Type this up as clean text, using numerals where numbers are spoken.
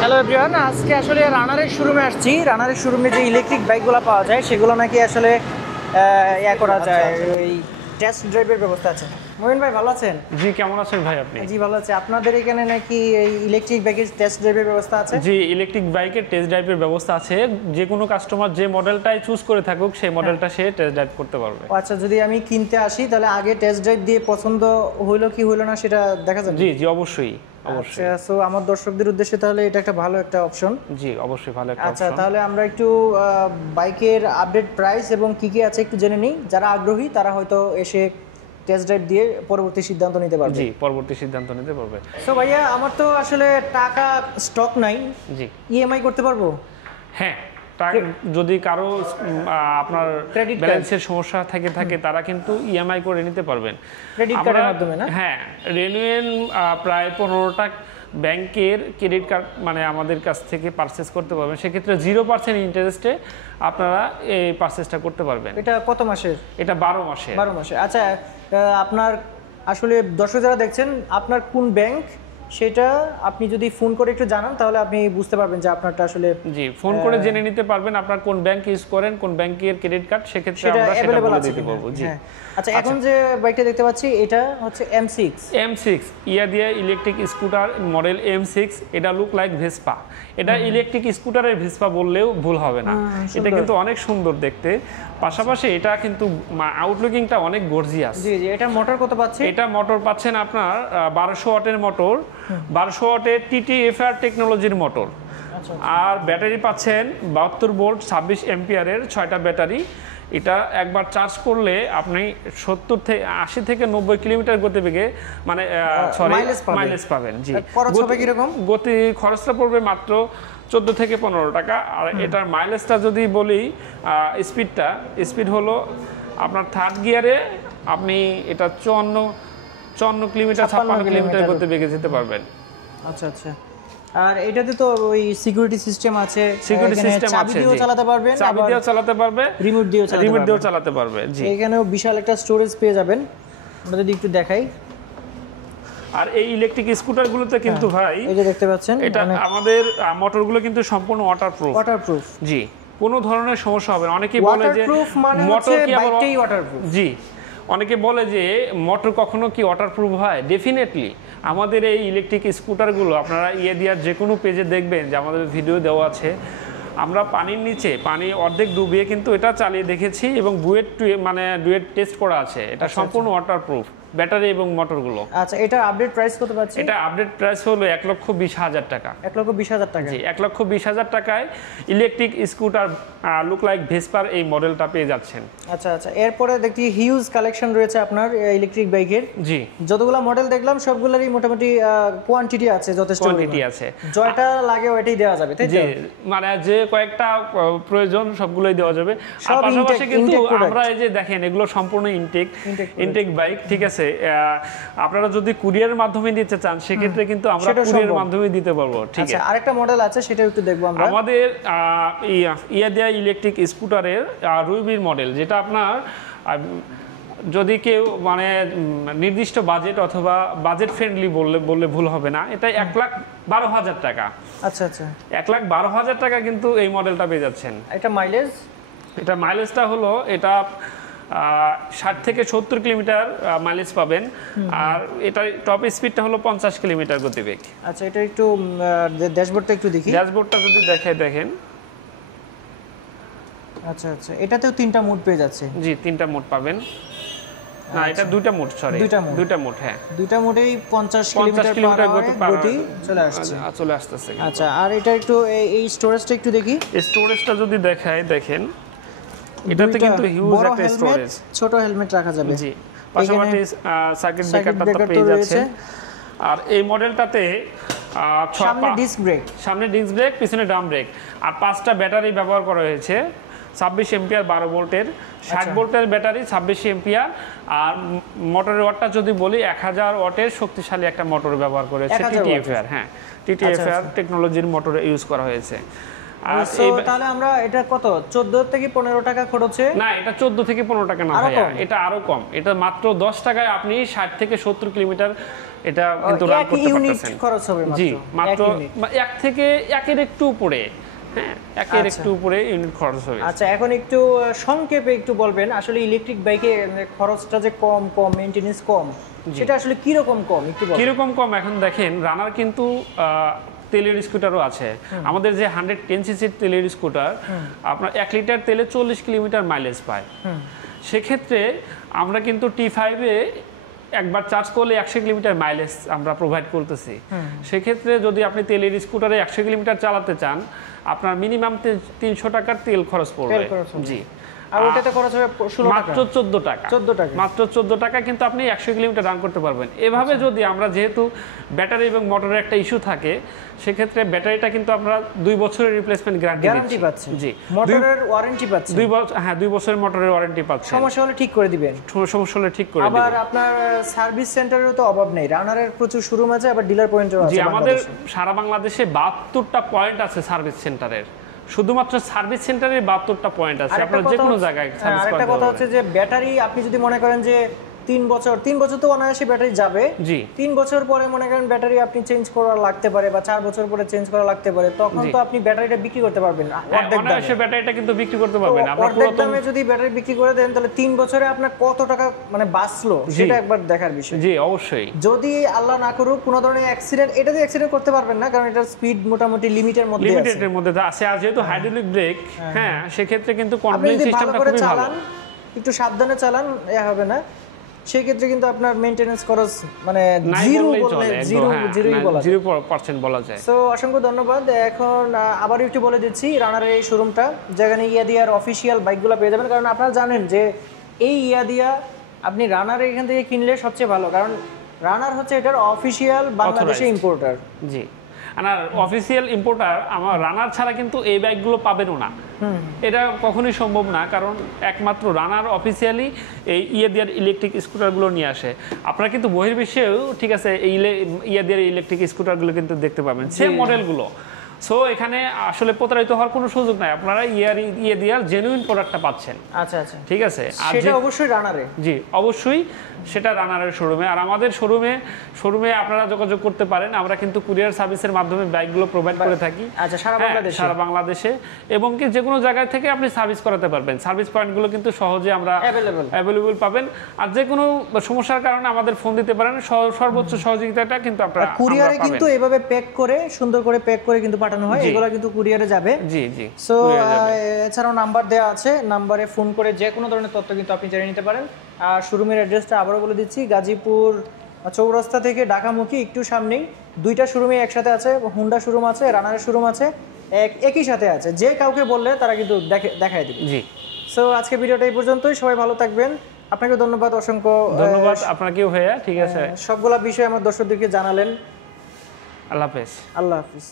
Hello everyone, আজকে আসলে রানারের শোরুমে আসছি। রানারের শোরুমে যে ইলেকট্রিক বাইকগুলো পাওয়া যায় সেগুলো নাকি আসলে করা যায়, ওই টেস্ট ড্রাইভের ব্যবস্থা আছে। মোমিন ভাই ভালো আছেন? জি, কেমন আছেন ভাই আপনি? জি ভালো আছি। আপনাদের এখানে নাকি এই ইলেকট্রিক বাইকের টেস্ট ড্রাইভের ব্যবস্থা আছে? জি, ইলেকট্রিক বাইকের টেস্ট ড্রাইভের ব্যবস্থা আছে। যে কোনো কাস্টমার যে মডেলটাই চুজ করে থাকুক সেই মডেলটা সে টেস্ট ড্রাইভ করতে পারবে। আচ্ছা, যদি আমি কিনতে আসি তাহলে আগে টেস্ট ড্রাইভ দিয়ে পছন্দ হইলো কি হইলো না সেটা দেখা যাবে? জি জি, অবশ্যই অবশ্যই। আচ্ছা, সো আমার দর্শকদের উদ্দেশ্যে তাহলে এটা একটা ভালো একটা অপশন। জি, অবশ্যই ভালো একটা আচ্ছা, অপশন। তাহলে আমরা একটু বাইকের আপডেট প্রাইস এবং কি কি আছে একটু জেনে নিই। যারা আগ্রহী তারা হয়তো এসে টেস্ট ড্রাইভ দিয়ে পরবর্তী সিদ্ধান্ত নিতে পারবে। জি, পরবর্তী সিদ্ধান্ত নিতে পারবে। সো ভাইয়া, আমার তো আসলে টাকা স্টক নাই, জি, ইএমআই করতে পারবো? হ্যাঁ। যদি কারো আপনার ক্রেডিট ব্যালেন্সের সমস্যা থাকে তারা কিন্তু ইএমআই করে নিতে পারবেন ক্রেডিট কার্ডের মাধ্যমে না? হ্যাঁ, রেনুয়েন প্রায় 15টা ব্যাংকের ক্রেডিট কার্ড মানে আমাদের কাছ থেকে পারচেস করতে পারবেন। সেক্ষেত্রে 0% ইন্টারেস্টে আপনারা এই পারচেসটা করতে পারবেন। এটা কত মাসের? এটা 12 মাসের। 12 মাসে। আচ্ছা, আপনার আসলে দর্শক যারা দেখছেন, আপনার কোন ব্যাংক সেটা আপনি যদি ফোন করে একটু জানান তাহলে আপনি বুঝতে পারবেন যে আপনারটা আসলে। জি, ফোন করে জেনে নিতে পারবেন আপনার কোন ব্যাংক ইউজ করেন, কোন ব্যাংকের ক্রেডিট কার্ড, সেক্ষেত্রে আমরা সেটা বলে দিতে পারবো। জি। আচ্ছা, এখন যে বাইকটা দেখতে পাচ্ছি এটা হচ্ছে M6 ইয়াদিয়া electric scooter model M6। এটা লুক লাইক ভেসপা। এটা ইলেকট্রিক স্কুটারের ভেসপা বললেও ভুল হবে না। এটা কিন্তু অনেক সুন্দর দেখতে, পাশাপাশি এটা কিন্তু আউটলুকিংটা অনেক গর্জিয়াস। জি জি। এটা মোটর কত পাচ্ছি? এটা মোটর পাচ্ছেন আপনার 1200 ওয়াটের মোটর, 1200 ওয়াটের TTFR টেকনোলজির মোটর। আর ব্যাটারি পাচ্ছেন 72 ভোল্ট 26 এম্পিয়ারের 6টা ব্যাটারি। এটা একবার চার্জ করলে আপনি 80 থেকে 90 কিলোমিটার গতিবেগে মানে মাইলেজ পাবেন। জি। খরচ হবে কিরকম? গতি খরচটা পড়বে মাত্র 14 থেকে 15 টাকা। আর এটার মাইলেজটা যদি বলি, স্পিড হলো আপনার থার্ড গিয়ারে আপনি এটা 54 কিলোমিটার 56 কিলোমিটার গতিবেগে যেতে পারবেন। আচ্ছা আচ্ছা। আর এটাতে তো ওই সিকিউরিটি সিস্টেম আছে, সিকিউরিটি সিস্টেম আছে। চাবি দিয়েও চালাতে পারবেন, চাবি দিয়েও চালাতে পারবে, রিমোট দিয়েও চালাতে পারবে। জি, এখানেও বিশাল একটা স্টোরেজ পেয়ে যাবেন। আমরা যদি একটু দেখাই, আর এই ইলেকট্রিক স্কুটারগুলোতে কিন্তু ভাই এই যে দেখতে পাচ্ছেন, এটা আমাদের মোটরগুলো কিন্তু সম্পূর্ণ ওয়াটারপ্রুফ। জি, কোনো ধরনের সমস্যা হবে না। অনেকেই বলে যে মোটর কি বাইকটাই ওয়াটারপ্রুফ। জি, অনেকে বলে যে মোটর কখনো কি ওয়াটারপ্রুফ হয়? ডেফিনেটলি আমাদের এই ইলেকট্রিক স্কুটারগুলো আপনারা ইয়াদিয়ার যে কোনো পেজে দেখবেন যে আমাদের ভিডিও দেওয়া আছে। আমরা পানির নিচে পানি অর্ধেক ডুবিয়ে কিন্তু এটা চালিয়ে দেখেছি এবং ডুয়েট টেস্ট করা আছে। এটা সম্পূর্ণ ওয়াটারপ্রুফ, ব্যাটারি এবং মোটরগুলো। আচ্ছা, এটা আপডেট প্রাইস কত পাচ্ছি? এটা আপডেট প্রাইস হলো 1,20,000 টাকা। 1,20,000 টাকা। জি, 1,20,000 টাকায় ইলেকট্রিক স্কুটার লুক লাইক ভেসপার এই মডেলটা পেয়ে যাচ্ছেন। আচ্ছা আচ্ছা। এরপরে দেখি হিউজ কালেকশন রয়েছে আপনার ইলেকট্রিক বাইকের। জি, যতগুলো মডেল দেখলাম সবগুলোরই মোটামুটি কোয়ান্টিটি আছে, যথেষ্ট কোয়ান্টিটি আছে। জয়টা লাগে ওইটাই দেওয়া যাবে, তাই তো? জি, মানে যে কয়েকটা প্রয়োজন সবগুলোই দেওয়া যাবে। আর পাশাপাশি কিন্তু আমরা এই যে দেখেন এগুলো সম্পূর্ণ ইনটেক বাইক, ঠিক আছে? আপনারা যদি কুরিয়ারের মাধ্যমে দিতে চান সেক্ষেত্রে কিন্তু আমরা কুরিয়ারের মাধ্যমে দিতে পারবো। ঠিক আছে। আরেকটা মডেল আছে, সেটা একটু দেখবো আমরা। আমাদের ইয়াদিয়া ইলেকট্রিক স্কুটারের রুবির মডেল, যেটা আপনার যদি কেউ মানে নির্দিষ্ট বাজেট অথবা বাজেট ফ্রেন্ডলি বললে ভুল হবে না, এটা 1,12,000 টাকা। আচ্ছা আচ্ছা। 1,12,000 টাকা কিন্তু এই মডেলটা পেয়ে যাচ্ছেন। এটা মাইলেজটা হলো এটা 60 থেকে 70 কিলোমিটার মাইলেজ পাবেন। আর এটা টপ স্পিডটা হলো 50 কিলোমিটার গতিবেগ। আচ্ছা, এটা একটু ড্যাশবোর্ডটা একটু দেখি। ড্যাশবোর্ডটা যদি দেখেন। আচ্ছা আচ্ছা, এটাতেও 3টা মোড পেয়ে যাচ্ছে। জি, 3টা মোড পাবেন। না, এটা 2টা মোড, সরি 2টা মোড। হ্যাঁ, 2টা মোডেই 50 কিলোমিটার গতি চলে আসতেছে। আচ্ছা, আর এটা একটু এই স্টোরেজটা একটু দেখি। স্টোরেজটা যদি দেখেন এটাতে কিন্তু হিউজ একটা স্টোরেজ, ছোট হেলমেট রাখা যাবে। জি, পাশাপাশি সার্কিট ব্রেকারটা তো পেয়ে যাচ্ছে। আর এই মডেলটাতে সামনে ডিস্ক ব্রেক, পিছনে ড্রাম ব্রেক, আর 5টা ব্যাটারি ব্যবহার করা হয়েছে। 26 এম্পিয়ার 12 ভোল্টের, 60 ভোল্টের ব্যাটারি, 26 এম্পিয়ার। আর মোটরের ওয়াটটা যদি বলি 1000 ওয়াটের শক্তিশালী একটা মোটর ব্যবহার করেছে TTFR। হ্যাঁ, TTFR টেকনোলজির মোটর ইউজ করা হয়েছে। আর তাহলে আমরা এটা কত 14 থেকে 15 টাকা খরচে? না, এটা 14 থেকে 15 টাকা না ভাইয়া, এটা আরো কম। এটা মাত্র 10 টাকায় আপনি 60 থেকে 70 কিলোমিটার এটা কিন্তু রান করতে ইউনিট পারতেছেন। খরচ হবে মাত্র জি, মাত্র এক থেকে একের একটু উপরে, হ্যাঁ, একের একটু উপরে ইউনিট খরচ হবে। আচ্ছা, এখন একটু সংক্ষেপে একটু বলবেন আসলে ইলেকট্রিক বাইকে খরচটা যে কম মেইনটেনেন্স কম, সেটা আসলে কি রকম কম একটু বলুন। কি রকম কম? এখন দেখেন রানার কিন্তু তেলের স্কুটারও আছে। আমাদের যে 110 সিসির তেলের স্কুটার আপনার 1 লিটার তেলে 40 কিলোমিটার মাইলেজ পায়। সেক্ষেত্রে আমরা কিন্তু T5 এ একবার চার্জ করলে 100 কিলোমিটার মাইলেজ আমরা প্রোভাইড করতেছি। সেক্ষেত্রে যদি আপনি তেলের স্কুটারে 100 কিলোমিটার চালাতে চান, আপনার মিনিমাম 300 টাকার তেল খরচ পড়বে। জি, আর ওটাতে খরচ হবে 16 টাকা, মাত্র 14 টাকা। 14 টাকা, মাত্র 14 টাকা কিন্তু আপনি 100 কিলোমিটার রান করতে পারবেন। এভাবে যদি আমরা, যেহেতু ব্যাটারি এবং মোটরের একটা ইস্যু থাকে, সেক্ষেত্রে ব্যাটারিটা কিন্তু আমরা 2 বছরের রিপ্লেসমেন্ট গ্যারান্টি পাচ্ছি। জি, মোটরের ওয়ারেন্টি পাচ্ছি 2 বছর, হ্যাঁ 2 বছরের মোটরের ওয়ারেন্টি পাচ্ছেন। সমস্যা হলে ঠিক করে দিবেন। সমস্যা হলে ঠিক করে দিবেন। আবার আপনার সার্ভিস সেন্টারেরও তো অভাব নেই, রানারের প্রচুর শোরুম আছে, আবার ডিলার পয়েন্টও আছে। জি, আমাদের সারা বাংলাদেশে 72টা পয়েন্ট আছে সার্ভিস সেন্টারের। শুধুমাত্র সার্ভিস সেন্টারে 72টা পয়েন্ট আছে, আপনারা যে কোনো জায়গায় সার্ভিস করতে পারবেন। আরেকটা কথা হচ্ছে যে ব্যাটারি আপনি যদি মনে করেন যে 3 বছর তো অনায়াসে ব্যাটারি যাবে। জি, 3 বছর পরে মনে করেন ব্যাটারি আপনি চেঞ্জ করা লাগতে পারে, বা 4 বছর পরে চেঞ্জ করা লাগতে পারে, তখন তো আপনি ব্যাটারিটা বিক্রি করতে পারবেন অর্ধেক দামে। অনায়াসে ব্যাটারিটা কিন্তু বিক্রি করতে পারবেন। আপনারা অর্ধেক দামে যদি ব্যাটারি বিক্রি করে দেন, তাহলে 3 বছরে আপনার কত টাকা মানে বাঁচলো সেটা একবার দেখার বিষয়। জি, অবশ্যই। যদি আল্লাহ না করুক কোনো ধরনের অ্যাক্সিডেন্ট, এটা দিয়ে অ্যাক্সিডেন্ট করতে পারবেন না, কারণ এটার স্পিড মোটামুটি লিমিটের মধ্যে আছে। লিমিটের মধ্যে আছে, আর যেহেতু হাইড্রোলিক ব্রেক, হ্যাঁ, সেক্ষেত্রে কিন্তু আপনি কন্ট্রোলিং যদি ভালো সিস্টেমটা করে খুবই ভালো। চালান, একটু সাবধানে চালান, হবে না। সেই ক্ষেত্রে কিন্তু আপনার মেইনটেনেন্স খরচ মানে জিরোই বলা যায়। 0% বলা যায়। সো অসংখ্য ধন্যবাদ। এখন আবার একটু বলে দিচ্ছি রানারের এই শোরুমটা, যেখানে ইয়াদিয়ার অফিসিয়াল বাইকগুলো পেয়ে যাবেন। কারণ আপনারা জানেন যে এই ইয়াদিয়া আপনি রানার এখান থেকে কিনলে সবচেয়ে ভালো, কারণ রানার হচ্ছে এটার অফিসিয়াল বাংলাদেশে ইম্পোর্টার। জি, আর অফিসিয়াল ইম্পোর্টার আমার রানার ছাড়া কিন্তু এই বাইকগুলো পাবেনও না। এটা কখনোই সম্ভব না, কারণ একমাত্র রানার অফিসিয়ালি এই ইয়াদিয়ার ইলেকট্রিক স্কুটারগুলো নিয়ে আসে। আপনারা কিন্তু বহির্বিশ্বেও ঠিক আছে এই ইয়াদিয়ার ইলেকট্রিক স্কুটারগুলো কিন্তু দেখতে পাবেন, সেম মডেলগুলো। সো এখানে আসলে প্রতারিত হওয়ার কোনো সুযোগ নাই, আপনারা ইয়াদিয়ার জেনুইন প্রোডাক্টটা পাচ্ছেন। আচ্ছা আচ্ছা, ঠিক আছে, আর সেটা অবশ্যই রানারে। জি, অবশ্যই সেটা রানারের শোরুমে। আর আমাদের শোরুমে আপনারা যোগাযোগ করতে পারেন। আমরা কিন্তু কুরিয়ার সার্ভিসের মাধ্যমে বাইকগুলো প্রোভাইড করে থাকি। আচ্ছা, সারা বাংলাদেশে এবং কি যে কোনো জায়গা থেকে আপনি সার্ভিস করাতে পারবেন। সার্ভিস পয়েন্টগুলো কিন্তু সহজে আমরা অ্যাভেলেবল পাবেন। আর যে কোনো সমস্যার কারণে আমাদের ফোন দিতে পারেন, সর্বোচ্চ সহযোগিতাটা কিন্তু আপনারা কুরিয়ারে কিন্তু এভাবে প্যাক করে, সুন্দর করে প্যাক করে কিন্তু পাঠানো হয়, এগুলো কিন্তু কুরিয়ারে যাবে। জি জি। সো এছাড়াও নাম্বার দেওয়া আছে, নাম্বারে ফোন করে যে কোনো ধরনের তথ্য কিন্তু আপনি জেনে নিতে পারেন। আর শোরুমের অ্যাড্রেসটা আবারও বলে দিচ্ছি, গাজীপুর চৌরাস্তা থেকে ঢাকামুখী একটু সামনেই 2টা শোরুমে একসাথে আছে। হুন্ডা শোরুম আছে, রানারের শোরুম আছে, একই সাথে আছে। যে কাউকে বললে তারা কিন্তু দেখায় দিবে। জি। সো আজকে ভিডিওটা এই পর্যন্তই। সবাই ভালো থাকবেন, আপনাকে ধন্যবাদ, অসংখ্য ধন্যবাদ আপনাকেও ভাইয়া। ঠিক আছে, সবগুলা বিষয় আমার দর্শকদেরকে জানালেন। আল্লাহ হাফেজ। আল্লাহ হাফিজ।